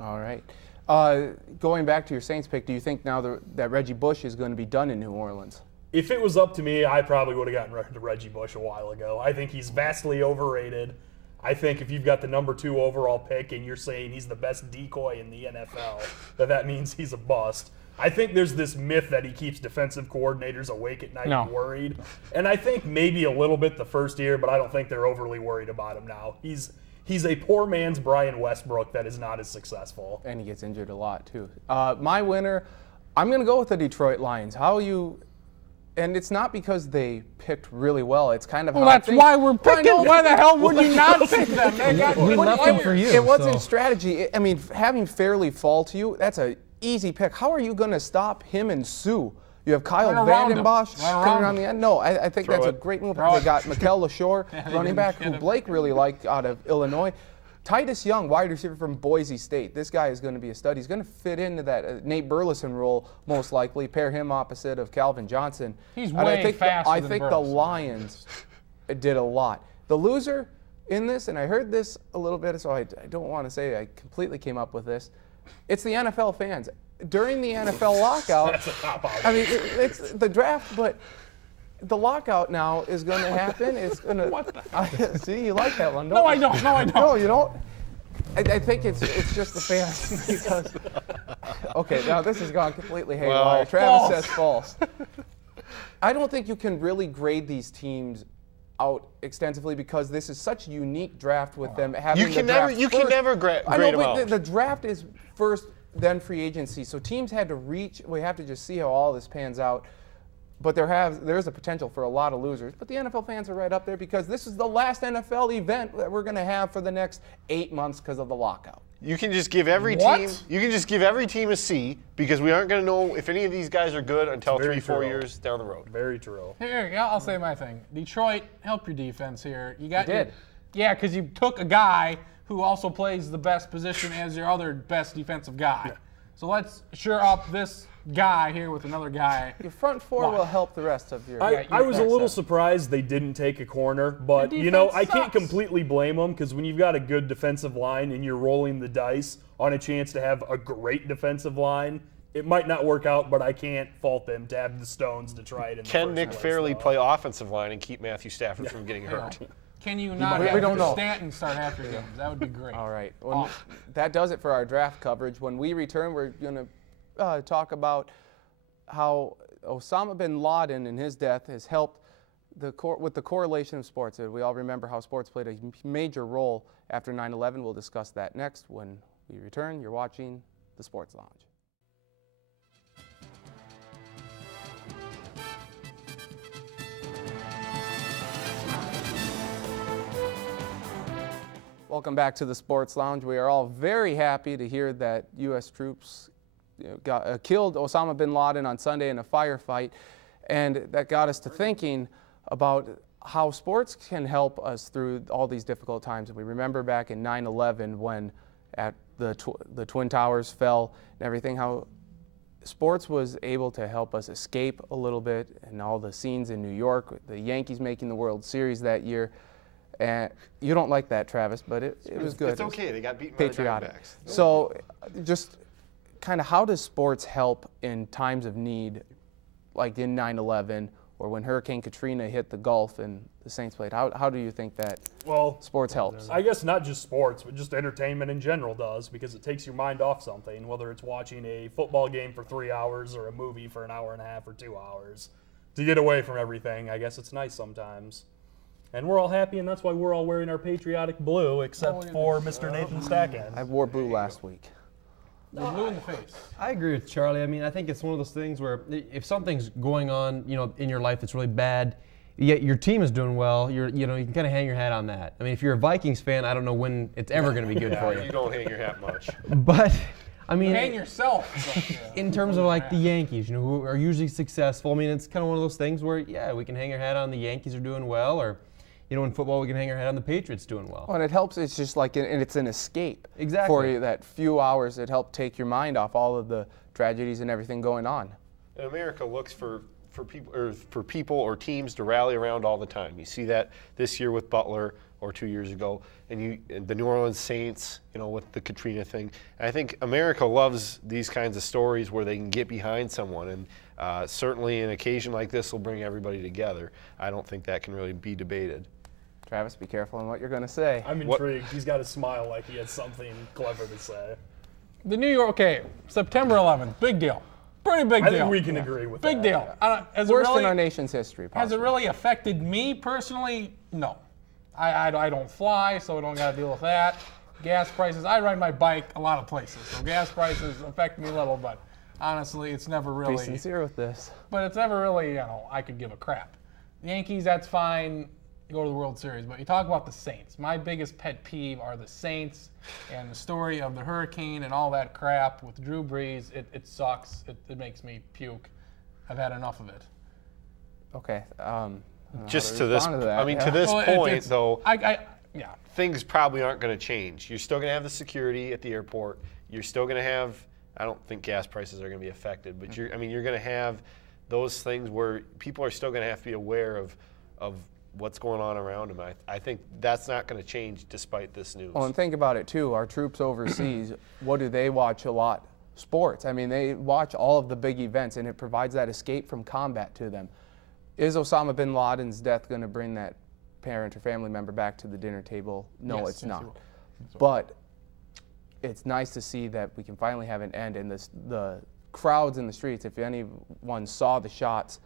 All right. Going back to your Saints pick, do you think now that Reggie Bush is going to be done in New Orleans? If it was up to me, I probably would have gotten rid of Reggie Bush a while ago. I think he's vastly overrated. I think if you've got the #2 overall pick and you're saying he's the best decoy in the NFL, that means he's a bust. I think there's this myth that he keeps defensive coordinators awake at night and worried. And I think maybe a little bit the first year, but I don't think they're overly worried about him now. He's a poor man's Brian Westbrook that is not as successful. And he gets injured a lot, too. My winner, I'm going to go with the Detroit Lions. And it's not because they picked really well. It's kind of well, that's why we're picking. Why the hell would you not pick them? We left them for you. It wasn't strategy. I mean, having Fairley fall to you, that's an easy pick. How are you going to stop him and Sue? You have Kyle Vandenbosch coming around the end. No, I think that's a great move. They got Mikel LaShore, running back, who Blake really liked out of Illinois. Titus Young, wide receiver from Boise State. This guy is going to be a stud. He's going to fit into that Nate Burleson role, most likely. Pair him opposite of Calvin Johnson. He's way faster I think the Lions did a lot. The loser in this, and I heard this a little bit, so I don't want to say I completely came up with this. It's the NFL fans. During the NFL lockout, That's a cop-out. I mean, it's the draft, but the lockout now is going to happen. It's going to. What the? See, you like that one, No, I don't. No, I don't. No, you don't. I think it's just the fans because. Okay, now this has gone completely haywire. Well, Travis says false. I don't think you can really grade these teams out extensively because this is such a unique draft with them having You can never grade them out. The draft is first, then free agency. So teams had to reach. We have to just see how all this pans out. But there's a potential for a lot of losers. But the NFL fans are right up there because this is the last NFL event that we're going to have for the next 8 months because of the lockout. You can just give every team. You can just give every team a C because we aren't going to know if any of these guys are good until 3-4 years down the road. Very true. Here, I'll say my thing. Detroit, help your defense here. You did. Yeah, because you took a guy who also plays the best position as your other best defensive guy. Yeah. So let's shore up this guy here with another guy. Your front four will help the rest of your. I was a little surprised they didn't take a corner, but you know I can't completely blame them because when you've got a good defensive line and you're rolling the dice on a chance to have a great defensive line, it might not work out. But I can't fault them to have the stones to try it. Can Nick Fairley play offensive line and keep Matthew Stafford from getting hurt? Can you not have Stanton start half your games? That would be great. All right. Well, that does it for our draft coverage. When we return, we're going to talk about how Osama bin Laden and his death has helped with the correlation of sports. We all remember how sports played a major role after 9/11. We'll discuss that next when we return. You're watching the Sports Lounge. Welcome back to the Sports Lounge. We are all very happy to hear that U.S. troops killed Osama bin Laden on Sunday in a firefight, and that got us to thinking about how sports can help us through all these difficult times. And we remember back in 9/11 when the Twin Towers fell and everything, how sports was able to help us escape a little bit, and all the scenes in New York, the Yankees making the World Series that year. And you don't like that, Travis, but it was good. It's okay. They got beaten patriotic. by the Diamondbacks. So just kind of how does sports help in times of need, like in 9/11 or when Hurricane Katrina hit the Gulf and the Saints played? How do you think that sports helps? I guess not just sports, but just entertainment in general does, because it takes your mind off something, whether it's watching a football game for 3 hours or a movie for an hour and a half or 2 hours. To get away from everything, I guess it's nice sometimes. And we're all happy, and that's why we're all wearing our patriotic blue, except for Mr. Nathan Stacken. I wore blue last week. Blue in the face. I agree with Charlie. I mean, I think it's one of those things where if something's going on, in your life that's really bad, yet your team is doing well, you can kind of hang your hat on that. I mean, if you're a Vikings fan, I don't know when it's ever going to be good for you. You don't hang your hat much. But I mean, hang yourself. In terms of like the Yankees, who are usually successful. I mean, it's kind of one of those things where we can hang our hat on the Yankees are doing well, or in football, we can hang our head on the Patriots doing well. Well, and it helps. It's just like, and it's an escape for you. That few hours that help take your mind off all of the tragedies and everything going on. And America looks for people or teams to rally around all the time. You see that this year with Butler. or 2 years ago, and the New Orleans Saints, with the Katrina thing. And I think America loves these kinds of stories where they can get behind someone, and certainly an occasion like this will bring everybody together. I don't think that can really be debated. Travis, be careful on what you're going to say. I'm intrigued. He's got to smile like he has something clever to say. The New York, September 11th, big deal. Pretty big deal. I think we can agree with that. Big deal. Worst in our nation's history, possibly. Has it really affected me personally? No. I don't fly, so I don't got to deal with that. Gas prices, I ride my bike a lot of places, so gas prices affect me a little, but honestly, it's never really. Be sincere with this. But it's never really, I could give a crap. The Yankees, that's fine. You go to the World Series, but you talk about the Saints. My biggest pet peeve are the Saints and the story of the hurricane and all that crap with Drew Brees. It sucks. It makes me puke. I've had enough of it. Okay. Just to this, to this point, though, things probably aren't going to change. You're still going to have the security at the airport. You're still going to have. I don't think gas prices are going to be affected, but you're going to have those things where people are still going to have to be aware of what's going on around them. I think that's not going to change despite this news. Well, and think about it too. Our troops overseas, what do they watch a lot? Sports. They watch all of the big events, and it provides that escape from combat to them. Is Osama bin Laden's death going to bring that parent or family member back to the dinner table? No, Yes, it's not. But it's nice to see that we can finally have an end. And the crowds in the streets, if anyone saw the shots,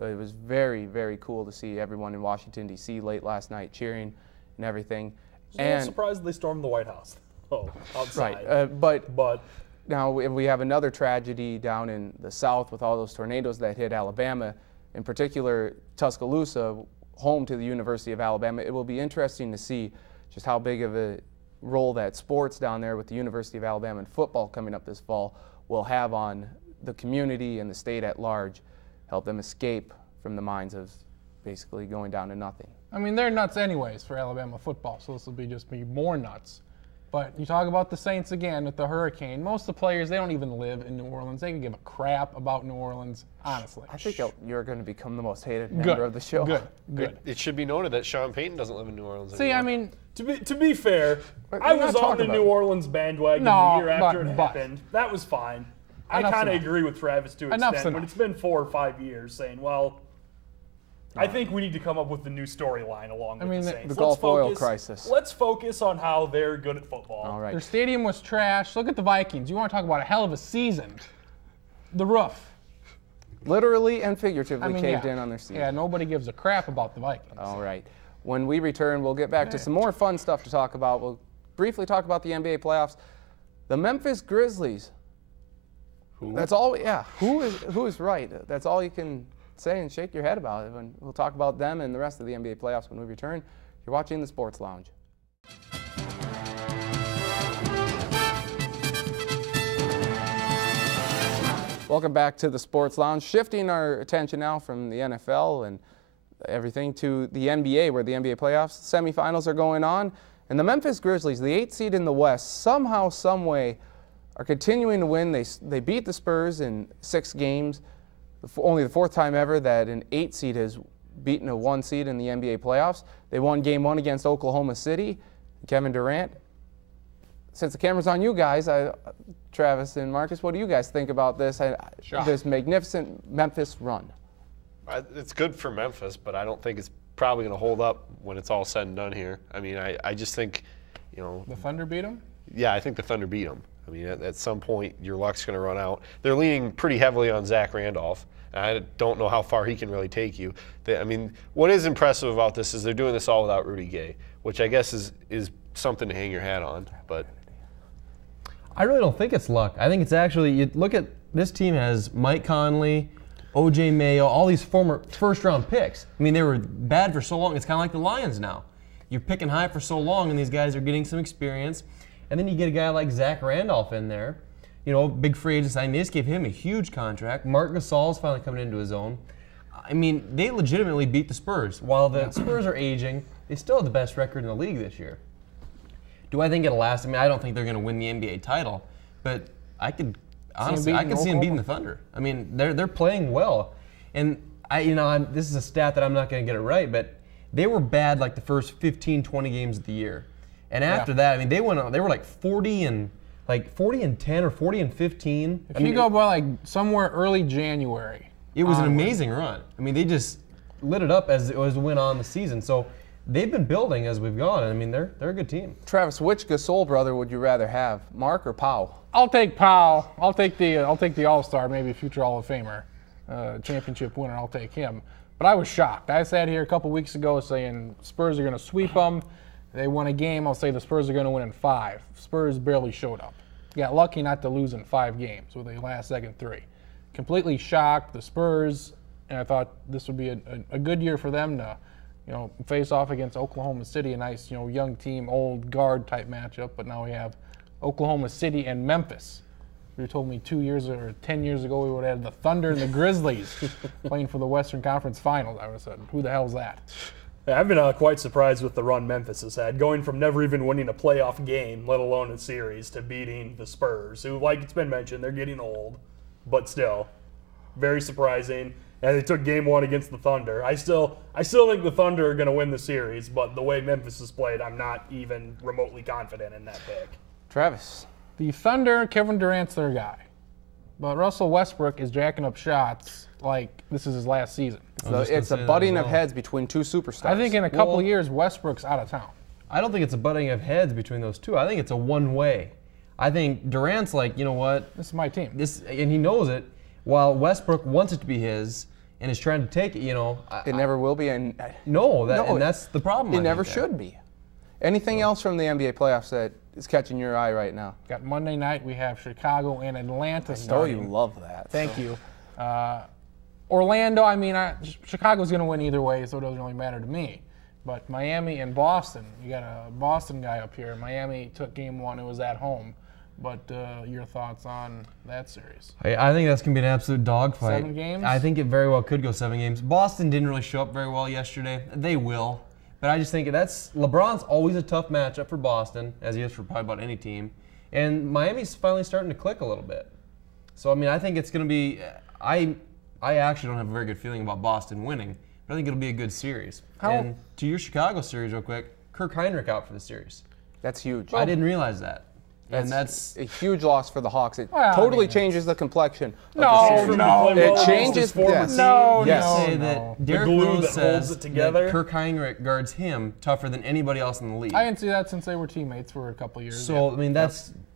it was very, very cool to see everyone in Washington, D.C. late last night cheering and everything. I'm surprised they stormed the White House. Outside. Right. But now we have another tragedy down in the South with all those tornadoes that hit Alabama, in particular Tuscaloosa, home to the University of Alabama. It will be interesting to see just how big of a role that sports down there with the University of Alabama and football coming up this fall will have on the community and the state at large. Help them escape from the minds of basically going down to nothing. They're nuts anyways for Alabama football, so this will just be more nuts. But you talk about the Saints again with the hurricane. Most of the players, they don't even live in New Orleans. They can give a crap about New Orleans, honestly. I think you're going to become the most hated member of the show. Good. It should be noted that Sean Payton doesn't live in New Orleans anymore. To be fair, I was on the New Orleans bandwagon the year after it happened. That was fine. I kind of agree with Travis to an extent, but it's been 4 or 5 years saying, I think we need to come up with the new storyline along with the Saints. The Gulf oil crisis. Let's focus on how they're good at football. All right. Their stadium was trash. Look at the Vikings. You want to talk about a hell of a season. The roof. Literally and figuratively caved in on their season. Yeah, nobody gives a crap about the Vikings. All right. When we return, we'll get back to some more fun stuff to talk about. We'll briefly talk about the NBA playoffs. The Memphis Grizzlies. That's all. Yeah. Who is right? That's all you can say and shake your head about it. And we'll talk about them and the rest of the NBA playoffs when we return. You're watching the Sports Lounge. Welcome back to the Sports Lounge. Shifting our attention now from the NFL and everything to the NBA, where the NBA playoffs semifinals are going on. And the Memphis Grizzlies, the 8th seed in the West, somehow, someway, are continuing to win. They beat the Spurs in 6 games. Only the 4th time ever that an 8 seed has beaten a 1 seed in the NBA playoffs. They won Game 1 against Oklahoma City. Kevin Durant. Since the camera's on you guys, Travis and Marcus, what do you guys think about this magnificent Memphis run? It's good for Memphis, but I don't think it's probably going to hold up when it's all said and done here. I just think, The Thunder beat them? Yeah, I think the Thunder beat them. At some point, your luck's going to run out. They're leaning pretty heavily on Zach Randolph. I don't know how far he can really take you. What is impressive about this is they're doing this all without Rudy Gay, which I guess is something to hang your hat on. But I really don't think it's luck. I think it's actually, you look at this team has Mike Conley, O.J. Mayo, all these former first-round picks. They were bad for so long. It's kind of like the Lions now. You're picking high for so long, and these guys are getting some experience. And then you get a guy like Zach Randolph in there, big free agent signing. They just gave him a huge contract. Marc Gasol's finally coming into his own. They legitimately beat the Spurs. While the Spurs are aging, they still have the best record in the league this year. Do I think it'll last? I don't think they're going to win the NBA title, but I could honestly, I can see them beating the Thunder. They're playing well, and this is a stat that I'm not going to get it right, but they were bad like the first 15, 20 games of the year. And after that, I mean, they were like 40 and 10 or 40 and 15. If you go by like somewhere early January. It was an amazing run. I mean, they just lit it up as went on the season. So they've been building as we've gone. I mean, they're a good team. Travis, which Gasol brother would you rather have, Mark or Powell? I'll take Powell. I'll take the All-Star, maybe future Hall of Famer, championship winner. I'll take him. But I was shocked. I sat here a couple weeks ago saying Spurs are going to sweep them. They won a game. I'll say the Spurs are going to win in 5. Spurs barely showed up. Got lucky not to lose in 5 games with a last-second 3. Completely shocked. The Spurs, and I thought this would be a good year for them to, face off against Oklahoma City, a nice, young team, old guard type matchup. But now we have Oklahoma City and Memphis. You told me 2 years or 10 years ago we would have had the Thunder and the Grizzlies playing for the Western Conference Finals. I would have said, who the hell's that? I've been quite surprised with the run Memphis has had, going from never even winning a playoff game, let alone a series, to beating the Spurs, who, like it's been mentioned, they're getting old, but still, very surprising. And they took game 1 against the Thunder. I still think the Thunder are going to win the series, but the way Memphis has played, I'm not even remotely confident in that pick. Travis. The Thunder, Kevin Durant's their guy. But Russell Westbrook is jacking up shots like this is his last season. It's a butting of heads between 2 superstars. I think in a couple of years, Westbrook's out of town. I don't think it's a butting of heads between those two. I think it's a one-way. I think Durant's like, you know what? This is my team. And he knows it, while Westbrook wants it to be his and is trying to take it, It never will be. And that's the problem. It never should be. Anything else from the NBA playoffs that is catching your eye right now? Got Monday night. We have Chicago and Atlanta starting. I know you love that. Thank you. Orlando, Chicago's going to win either way, so it doesn't really matter to me. But Miami and Boston, you got a Boston guy up here. Miami took game 1. It was at home. But your thoughts on that series? I think that's going to be an absolute dogfight. 7 games? I think it very well could go 7 games. Boston didn't really show up very well yesterday. They will. But I just think LeBron's always a tough matchup for Boston, as he is for probably about any team. And Miami's finally starting to click a little bit. So, I think it's going to be I actually don't have a very good feeling about Boston winning, but I think it'll be a good series. And to your Chicago series real quick, Kirk Heinrich out for the series. That's huge. I didn't realize that. That's a huge loss for the Hawks. It totally changes the complexion. No. It changes. Yes. Say that Derrick Rose says that Kirk Heinrich guards him tougher than anybody else in the league. I didn't see that since they were teammates for a couple of years. So,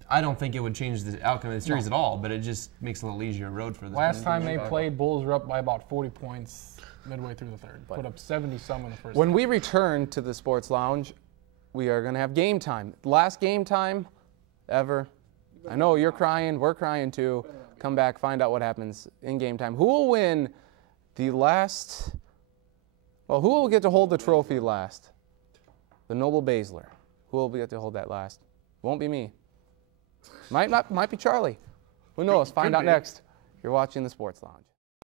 I don't think it would change the outcome of the series at all, but it just makes it a little easier road for them. Last time they played, Bulls were up by about 40 points midway through the third. Put up 70-some in the first. When we return to the Sports Lounge, we are going to have game time. Last game time ever. I know you're crying. We're crying too. Come back, find out what happens in game time. Who will win the last? Well, who will get to hold the trophy last? The Noble Baszler. Who will get to hold that last? Won't be me. Might be Charlie. Who knows? Find out next. You're watching the Sports Lounge.